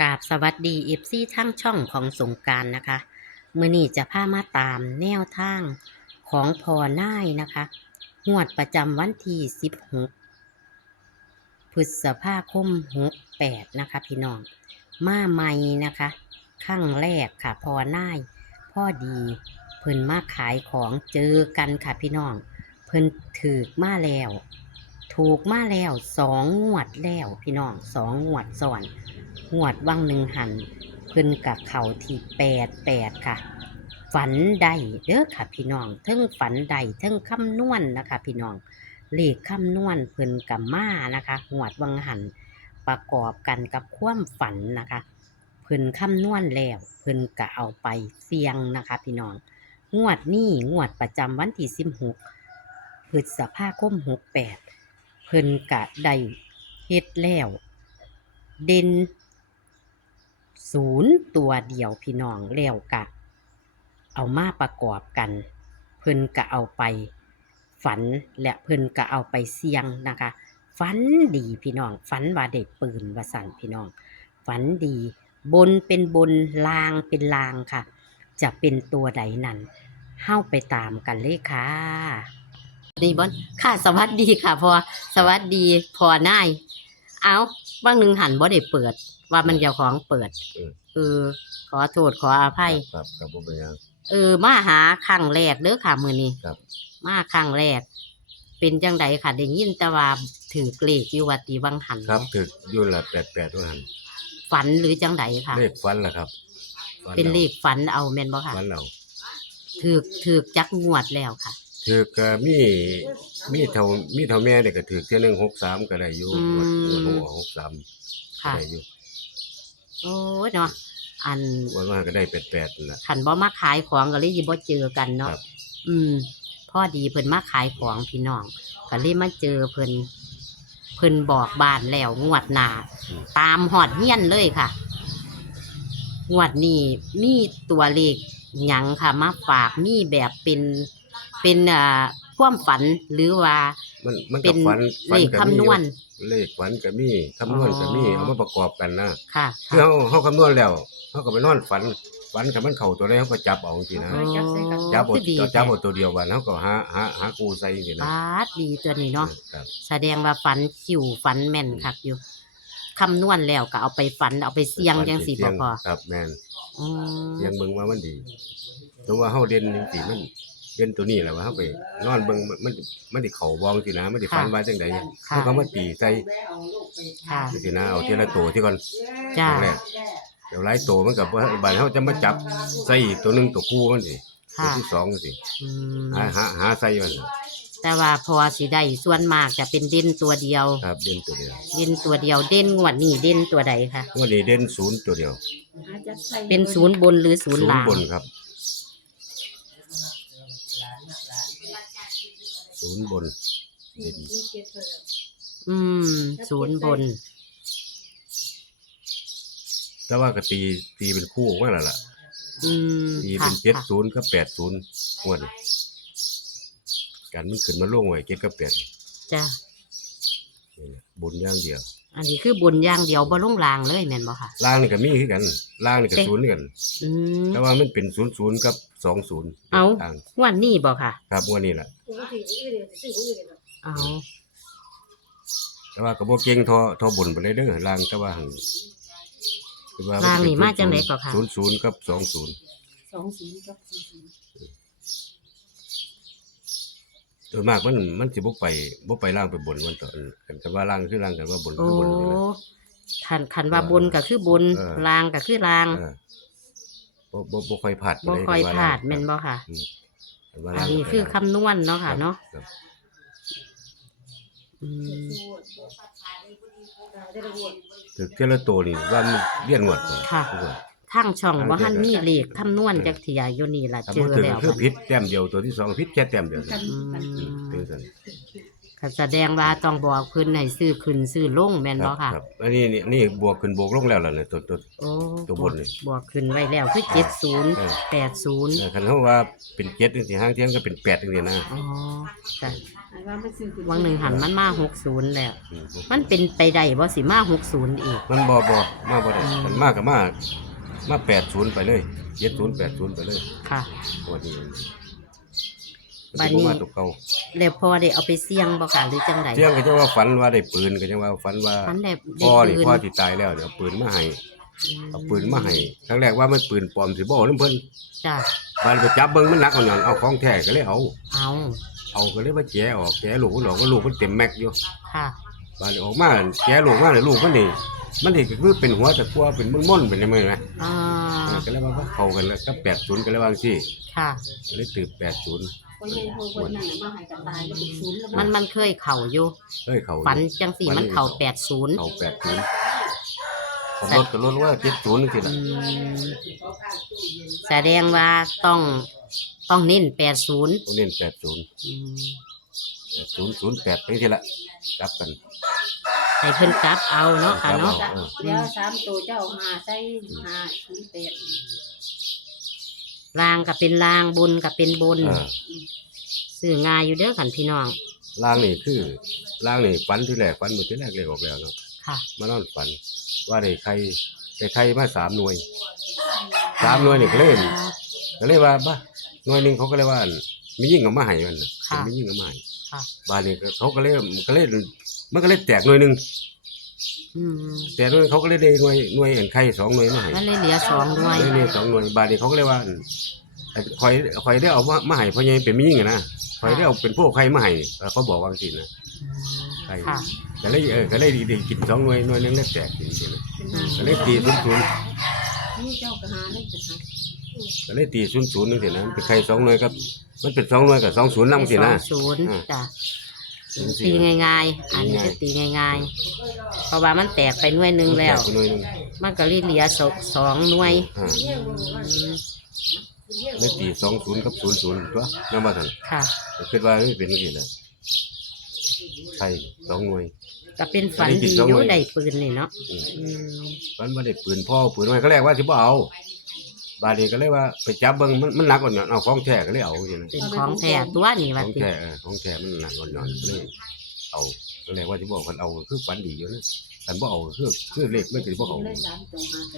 กราบสวัสดีเอฟซีทั้งช่องของสงการนะคะเมื่อนี้จะพามาตามแนวทางของพอน่ายนะคะงวดประจำวันที่16พฤษภาคม68นะคะ พี่น้อง มาใหม่นะคะข้างแรกค่ะพอน่ายพ่อดีเพิ่นมาขายของเจอกันค่ะพี่น้อง เพิ่นถือมาแล้ว ถูกมาแล้วสองงวดแล้วพี่น้องสองงวดซ้อน งวดวังหนึ่งหันเพิ่นกับเข่าที่แปดแปดค่ะ ฝันใดเด้อค่ะพี่น้องเทั้งฝันใดเทั้งคำนวณนะคะ พี่น้องเลขคำนวณเพิ่นกับมานะคะงวดวังหันประกอบกันกับความฝันนะคะเพิ่นคำนวณแล้วเพิ่นก็เอาไปเสี่ยงนะคะ พี่น้องงวดนี้งวดประจำวันที่สิบหกพฤษภาคมหกแปดเพิ่นกะได้เฮ็ดแล้ว เด่น ศูนย์ตัวเดียวพี่น้องแล้วกะ เอามาประกอบกัน เพิ่นกะเอาไป ฝันและเพิ่นกะเอาไปเสี่ยงนะคะฝันดีพี่น้องฝันว่าได้ปืนว่าสั่นพี่น้องฝันดี บนเป็นบนลางเป็นลางค่ะ จะเป็นตัวใดนั้นเฮ้าไปตามกันเลยค่ะดีบอนค่ะสวัสดีค่ะพอสวัสดีพอนายเอาบ้างหนึ่งหันบ่ได้เปิด ว่ามันเจ้าของเปิดเออเออขอโทษขออภัย ครับครับผมเป็นหยัง เออมาหาครั้งแรกเด้อค่ะมื้อนี้ครับ มาครั้งแรก เป็นจังใดค่ะได้ยินแต่ว่าถือเกรกอยู่วัดตีวังหันครับถึกอยุ่นละแปดแปดว่าหันฝันหรือจังใดค่ะ เลขฟันล่ะครับฟัเป็นเลขฝันเอาแม่นบ่ค่ะฟันเราถือถือจักงวดแล้วค่ะถือกก็มีมีเท่ามีเท่าแม่เด็กก็ถือเที่ยหนึ่งหกสามก็ได้อยู่อืมงวดงวดหัวหกสามก็ค่ะ ได้อยู่ โอ้ยเนาะอันงวันว่าก็ได้แปดแปดนั่นล่ะขันบ่มาขายของก็เลยยิบ่เจอกันคเนาะรับอืมพ่อดีเพิ่นมาขายของพี่น้องก็เลยมาเจอเพิ่นเพิ่นบอกบ้านแล้วงวดหน้าอืมตามหอดเฮียนเลยค่ะ งวดนี้มีตัวเลขหยังค่ะ มาฝากมีแบบเป็นเป็นอ่า ความฝันหรือว่า มันมันเป็ก็นฝันเลฝันขก็คำมีนวณอยู่เลขฝันก็มีคำนวณก็มีอ๋อ เอามาประกอบกันนะค่ะคือเฮาเฮาคำนวณแล้วเฮาก็ไปนอนฝันฝันกับมันเข้าตัวใดเฮาก็จับเอาจริงๆนะอ๋อ จับเอาคือดีจับเอาตัวเดียววันเฮาก็หาหาหากูใส่จริงๆนะบาดดีตัวนี้เนาะครับ แสดงว่าฝันคิวฝันแม่นคักอยู่คำนวณแล้วก็เอาไปฝันเอาไปเสี่ยงจังสิบ่พอครับแม่นอืม เสียงเบิ่งว่ามันดีแต่ว่าเฮาเด่นจริงๆมัน เด่นตัวนี้แหละว่าเฮาไปนอนเบิ่งมันมันมันสิเข้าบองสินะมันสิฝันว่าจังได๋เฮาก็มาตีใส่ค่ะ สินะเอาทีละตัวที่ก่อนจ้าครั้งแรกเดี๋ยวหลายตัวมันก็บ่บาดเฮาจะมาจับใส่อีกตัวหนึงตัวคู่มันสิตัวค่ะที่สองสิอืมหาหาหาใส่มันแต่ว่าพอสิได้ส่วนมากจะเป็นเด่นตัวเดียว ครับเด่นตัวเดียวเด่นตัวเดียวเด่นงวดนี้เด่นตัวใดคะวันนี้เด่นศูนย์ตัวเดียวเป็นศูนย์บนหรือศูนย์ล่างบนครับ ศูนย์บนเด่นอืมศูนย์บน แต่ว่าก็ตีตีเป็นคู่ออกมาแล้วล่ะอืมตีค่ะเป็นเจ็ดค่ะศูนย์กับแปดศูนย์งวดนี้กันมันขึ้นมาลงไว้เจ็ดกับแปดจ้านี่แหละบุญอย่างเดียว อันนี้คือบนอย่างเดียวบ่ลงลางเลยแม่นบ่ค่ะ ล่างนี่ก็มีคือกัน ล่างนี่ก็เอ๊ะศูนย์คือกัน อืมแต่ว่ามันเป็นศูนย์ศูนย์กับ สองศูนย์เอ้าต่างงวดนี้บ่ค่ะ ครับงวดนี้แหละเอาแต่ว่าก็บ่เก่งทอทอบุญไปเลยเด้อล่างแต่ว่าหั่นคือว่าลางนี่มาจังไดก็ค่ะศูนย์ศูนย์กับสองศูนย์สองศูนย์กับสี่ศูนย์โดยมากมันมันสิบ่ไปบ่ไปล่างไปบนมันต่อกันกันว่าล่างคือล่างกันว่าบนโอ้คือบนนี่แหละคันคันว่าบนก็คือบนเออลางก็คือลางเออ บ่บ่บ่ค่อยพลาดบ่ปานใค่อยกันว่พลาดงแม่นบ่ค่ะอืมกันว่าอัล่านงนี้คือคำนวณเนาะค่ะเนาะรับอืมได้ระบวดถึกเทละตัวนี่ว่ามันเลียนงวดก่อนค่ะทุกคนทางช่องบ่ทันมีเลขคำนวณจักเทียอยู่นี่ล่ะถ้าเจบ่อถึงแล้วคือบัดผิดแต้มเดียวตัวที่สองผิดแค่แต้มเดียวกันอืกันมถึงซั่น ก็แสดงว่าต้องบอกเพิ่นให้ซื้อขึ้นซื้อลงแม่นคบ่รับค่ะครับอันนี้นี่นี่บวกขึ้นบวกลงแล้วล่ะเนี่ยตัวตัว โอ้ตัวบนนี่บวกขึ้นไว้แล้วคือเจ็ดศูนย์เออแปดศูนย์เออคันเขาว่าเป็นเจ็ดจังซี่ห้างเที่ยงก็เป็นแปดจังซี่นะอ๋อจ้ะอันว่ามันซื้อขึ้วังหนึ่งหันมันมาหกศูนย์แล้ว อืมมันเป็นไปได้บ่สิมาหกศูนย์อีก มันบ่บ่มาบ่ได้อืมมันมากก็มามา80ไปเลย70 80ไปเลยค่ะตัวนี้ บัดนี้มัสิบ่มาตัวเก่าแล้วพอได้เอาไปเสี่ยงบ่ค่ะหรือจังไดเที่ยงก็จะว่าฝันว่าได้ปืนก็จะว่าฝันว่าฝันได้ได้พ่อนี่ปืนพ่อที่ตายแล้วเดี๋ยวเอาปืนมาให้เอาปืนมาให้ครั้งแรกว่ามันปืนปลอมสิบ่เอานำเพิ่นจ้ะบานไปจับเบิ่งมันหนักเอาหย่อนเอาของแท้ก็เลยเอา เอาเอาก็เลยว่าแกะออกแกะลูกมันออกก็ลูกมันเต็มแม็กอยู่ค่ะ บานนี้ออกมาแกะลูกมาเลยลูกมันนี่มันนี่ก็คือเป็นหัวตะกัวเป็นม่อนๆเป็นยังไงนะอ่าอ่าก็เลยว่าเขาเข้ากันแล้วก็80ก็เลยว่าจังซี่ค่ะ ก็เลยตืบ80 คนใหญ่คนคนนั้นน่ะมาให้กันตายก็เป็นศูนย์แล้วมันมันเคยเข่าอยู่ เอ้ยเขาฝันจังสี่มันเข่าแปดศูนย์เขา80ผมลดก็ลดว่า70จังซี่ล่ะแสดงว่าต้องต้องเน้นแปดศูนย์ตัวเน้น80 80 08ไปทีละกลับกันให้เพิ่นกลับเอาเนาะค่ะเนาะครับเดี๋ยวสามตัวเจ้าหาใส่หาศูนย์แปด ลางก็เป็นลางบุญก็เป็นบุญเออสื่อง่ายอยู่เด้อขันพี่น้องล่างนี่คือล่างนี่ฝันที่แรกฝันมือที่แรกเลยออกแล้วเนาะค่ะ มานอนฝัน ว่าได้ใครได้ใครมาสามหน่วยสามหน่วยนี่ก็เลยก็เลยว่าบ้าหน่วยหนึ่งเขาก็เลยว่ามียิ่งกับมาให้มันน่ะค่ะมียิ่งกับมาให้ค่ะ บ้านนี้ก็เขาก็เลยมันก็เลยมันก็เลยแตกหน่วยหนึ่ง อืมแต่หน่วยเขาก็เลยได้หน่วยหน่วยอันใครสองหน่วยมาให้มันเลยเหลือสองด้วยเลยเลยสองหน่วยบ้านนี้เขาก็เลยว่าไอ้คอยคอยได้เอามามาให้เพราะยังเป็นมียิ่งอะนะคอยได้เอาเป็นพวกใครมาให้เออเขาบอกว่าสินะใช่ค่ะ ก็เลยเออก็เลยได้กินสองหน่วยหน่วยหนึงแล้วแตกกินสินะเป็นหาก็เลยตีศูนย์ศูนย์นี่เจ้าก็หาได้เป็นหาก็เลยตีศูนย์ศูนย์นึงสินะมันเป็นใครสองหน่วยครับมันเป็นสองหน่วยกับสองศูนย์นั่งสินะ สองศูนย์อ่าจ้ะศูนย์สี่ ตีง่ายๆ อันนี้คือตีง่ายๆ เพราะว่ามันแตกไปหน่วยหนึ่งแล้วตกหน่วยหนึงมันก็เลยเหลือสองสองหน่วยอ่าอืมเลยตีสองศูนย์กับศูนย์ศูนย์ตัวนั่นว่าสันค่ะก็คิดว่าเอ้ยเป็นอย่างนี้แหละใครสองหน่วย ก็เป็นฝันอันนี้ติดีดอสองหน่ยู่วยได้ปืนนี่เนาะอืมอืม มันไม่ได้ปืนพ่อปืนไว้ก็แรกว่าที่บ่เอา บาดนีก็เลยว่าไปจับเบิ่งมันมันหนักกว่าหน่อยเอาของแท้ก็เลยเอาสินะเป็นของแท้ตัวนี่ขว่าองติแท้เออของแท้มันหนักกว่าหน่อยก็เลยเอาก็เลยว่าที่บอกคนเอาคือฝันดีอยู่นะคันบ่เอาคือคือเลขไม่ถือบ่เอาได้สามตัวหาไป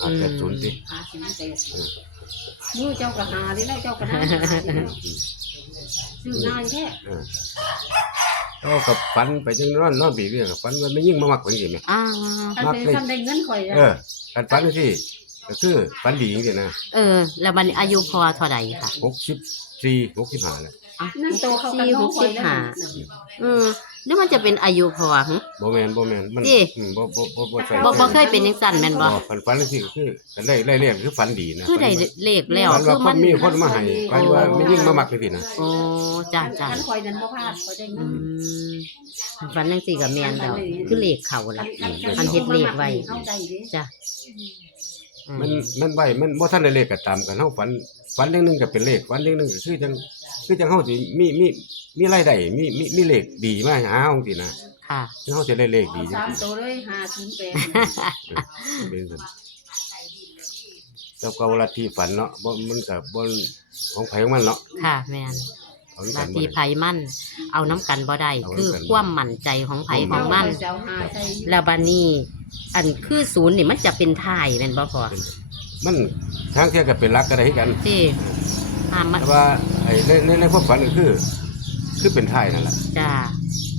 อ่าแต่ศูนย์สิหาศูนย์แปดเออมือเจ้าก็หาได้แล้วเจ้าก็หาซื้อง่ายแค่เออก็กับฝันไปจังนอนนอนปีเรื่องฝันว่าไม่ยิ่งมามักไปสิแม่อ้าวถ้าเป็นทำได้เงินข่อยเออ การฝันสิก็คือฝันดีจริงๆนะเออ แล้วบัดนอายุพอเท่าใดค่ะ64 65แล้วอะนั่นโตเขากันน้องข่อยแล้วอืมหรือมันจะเป็นอายุพอหึบ่แม่นบ่แม่นมันติอืมบ่บ่บ่บ่ใช่บ่บ่เคยเป็นจังซั่นแม่นบ่ฝันฝันสิก็คือกันได้ได้เรียกคือฝันดีนะคือได้เลขแล้วฝันคืว่าอคมันนมีคนมาให้ฝันว่าไม่ยิ่งมามักจังซี่นะโอ้จ้าจ้าอันข่อยนั้นบ่พลาดข่อยได้เงิอืนมฝันจังซี่ก็แม่นแล้วคือเลขเข้าอัล่ะนอันอันเฮ็ดเลขไว้เข้าใจเด้จ้ะ อืมมันมันไว้มันบ่ทันได้เลขก็ตามกันเฮาฝันฝันเรื่องหนึงก็เป็นเลขฝันเรื่องหนึงก็คือจังคือจังเฮาสิมีมีมีรายได้มีมีมีเลขดีมาหาเฮาจังซี่นะค่ะ เฮาจะได้เลขดีเอาจังสามซี่ตัวเลยหาศูนย์แปดเป็นซั่นเจ้าเก่าลัทธิฝันเนาะบ่มันก็บ่ของไผของมันเนาะค่ะแม่นเอาด้วยหกัน้านบ่ที่ได้ ไผมั่น เอาน้ำกันบ่ได้เอาคือน้ำกันบ่ได้ความมั่นใจของไผของมันเจ้าหาใส่อยู่แล้วบัดนี้ อันคือศูนย์นี่มันจะเป็นท่ายแม่นบ่พอมันทางเที่ยก็เป็นรักก็ได้คือกันที่ห้ามมันแต่ว่าไอ้ในในในความฝันก็คือ คือเป็นท้ายนั่นแหละจ้า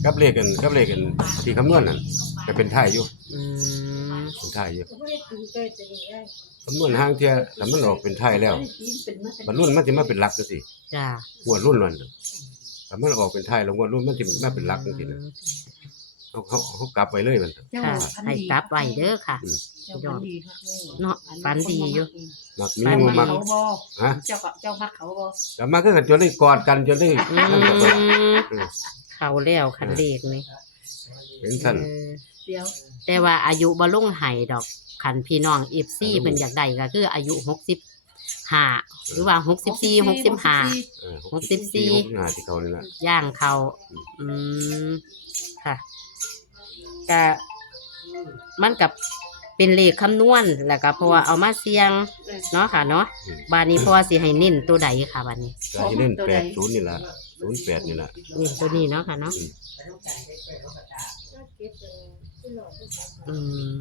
กับเลขกันกับเลขกันที่คำนวณนั่นก็เป็นท้ายอยู่อืมเป็นท้ายอยู่ก็บ่ได้ตื่นเกิดจะได้คำนวณห้างเที่ยแต่มันออกเป็นท้ายแล้วเป็นมาบรรลุนมันจะมาเป็นหลักจังซี่จ้าหัวรุ่นนั่นน่ะแต่มันออกเป็นท้ายแล้วหัวรุ่นมันจะมาเป็นหลักจังซี่นะ เขาเขาเขากลับไปเลยมันเจ้าค่ะพันให้ดีกลับไว้เด้อค่ะเจ้าพันดีครับเนาะฝันดีอยู่ มักมีฝันงูดีมัก เขาบ่ฮะ เจ้าก็เจ้าพักเขาบ่แต่มาคือกันจนได้กอดกันจนได้อืนั่นก็มเบิดอืมเข้าแล้วคันเลขนี่เป็นสั้นเออเดี๋ยวแต่ว่าอายุบ่ลงไห้ดอกคันพี่น้อง FC เพิ่นอยากได้ก็คืออายุ60ห้าหรือว่าหกสิบสี่หกสิบห้าเออหกสิบสี่ หกสิบห้าที่เขานี่แหละย่างเขาอืม ค่ะก็มันกับเป็นเลขคำนวณแล้วก็เพราะว่าเอามาเสียงเนาะค่ะเนาะอืม บานนี้เพราะว่าสิให้เน้นตัวใดค่ะบานนี้ก็ให้เล่นแปดศูนย์นี่แหละศูนย์แปดนี่แหละเน้นตัวนี้เนาะค่ะเนาะอืมอืม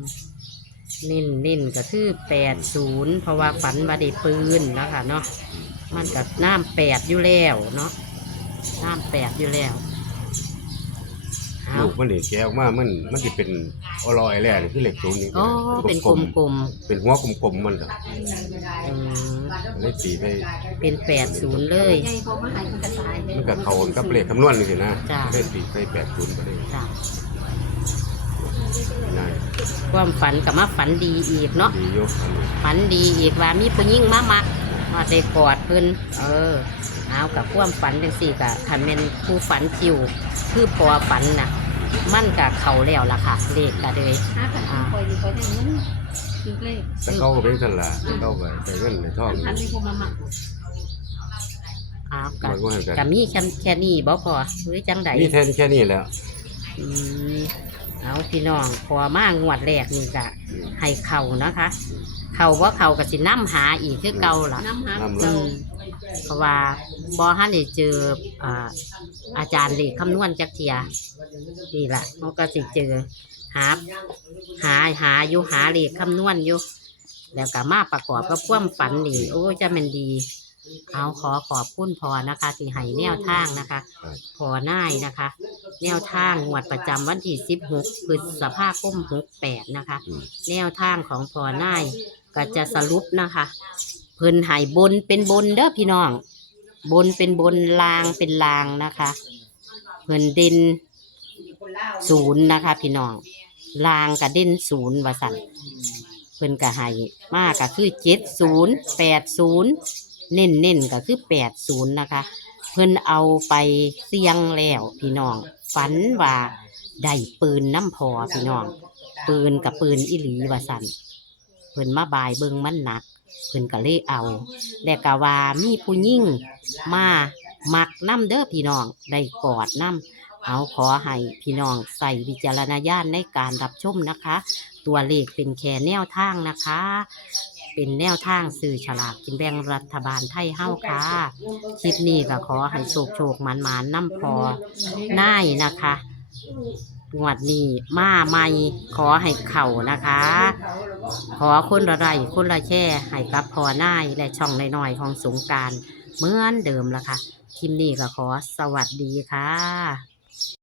เน้นเน้นก็คือแปดศูนย์เพราะว่าฝันว่าได้ปืนเนาะค่ะเนาะมันกับน้ำแปดอยู่แล้วเนาะน้ำแปดอยู่แล้วเอา ลูกมันนี่แกะออกมามันมันสิเป็นอลอยแรกนี่คือเลขศูนย์นี่โอ้เป็นกลมกลมๆเป็นหัวกลมๆมันก็ๆอืมเลยตีไปเป็นแปดศูนย์เลยใหญ่พอมาหายมันกระจายมันก็เข้ากับเลขคำนวณนี่สินะจ้ะ เลยตีไปแปดศูนย์ไปเลยจ้ะนั่นความฝันกับมาฝันดีอีกเนาะ ดีอยู่อันนี้ฝันดีอีกว่ามีผู้หญิงมามักมาได้กอดเพิ่นเออเอากับความฝันจังสี่กับคันแม่นผู้ฝันจิว คือพอฝันน่ะ มันกับเขาแล้วล่ะค่ะ เลขก็เลยหากันคอยดีคอยได้เงินคือเลขแต่เขาก็เป็นสันละเขาก็ได้เงินได้ทองอันนี้ผมมาหมักเอากัมันก็ให้กันกับมีแค่แค่นี้บ่พอหรือจังใดมีแทนแค่นี้แหล้วอืมเอาพี่น้องพอมางวดแรกนี่กะให้เข่านะคะ เข่าว่าเข่ากับสิน้ำหาอีกคือเก่าล่ะน้ำหาน้ำอืละมเพราะว่าบอฮันได้เจออ่าอาจารย์เลขคำนวณจักเทียนี่แหละเขาก็สิเจอหาหาหาอยู่หาเลขคำนวณอยู่แล้วก็มาประกอบกับความฝันนี่โอ้ยจะมันดี เอาขอขอบคุณพอนะคะที่ให้แนวทางนะคะพอน่ายนะคะ แนวทางงวดประจำวันที่ 16พฤษภาคม68นะคะ อืม แนวทางของพอน่ายก็จะสรุปนะคะ เพิ่นใหายบนเป็นบนเด้อพี่น้อง บนเป็นบนลางเป็นลางนะคะ เพิ่นเด่นศูนย์นะคะ พี่น้องลางกับเด่นศูนย์ว่าสั่นเพิ่นก็ให้มากก็คือเจ็ดศูนย์แปดศูนย์ เน้นเน้นก็คือแปดศูนย์นะคะ เพิ่นเอาไปเสี่ยงแล้วพี่น้อง ฝันว่าได้ปืนน้ำพอพี่น้อง ปืนกับปืนอิหลีว่าสันเพิ่นมาบายเบิงมันหนัก เพิ่นก็เลยเอา แล้วก็ว่ามีผู้ยิ่งมามักน้ำเด้อพี่น้องได้กอดน้ำเอาขอให้พี่น้องใส่วิจารณญาณในการรับชมนะคะ ตัวเลขเป็นแค่แนวทางนะคะ เป็นแนวทางสื่อฉลากกินแบ่งรัฐบาลไทยเฮ้าค่ะคลิปนี้ก็ขอให้โชคโชคมันมันๆน้ำพอน่ายนะคะงวดนี้มาใหม่ขอให้เข่านะคะ ขอคนละไรคนละแช่ให้กับพอน่ายและช่องน้อยๆของสงกรารเหมือนเดิมละค่ะคลิปนี้ก็ขอสวัสดีค่ะ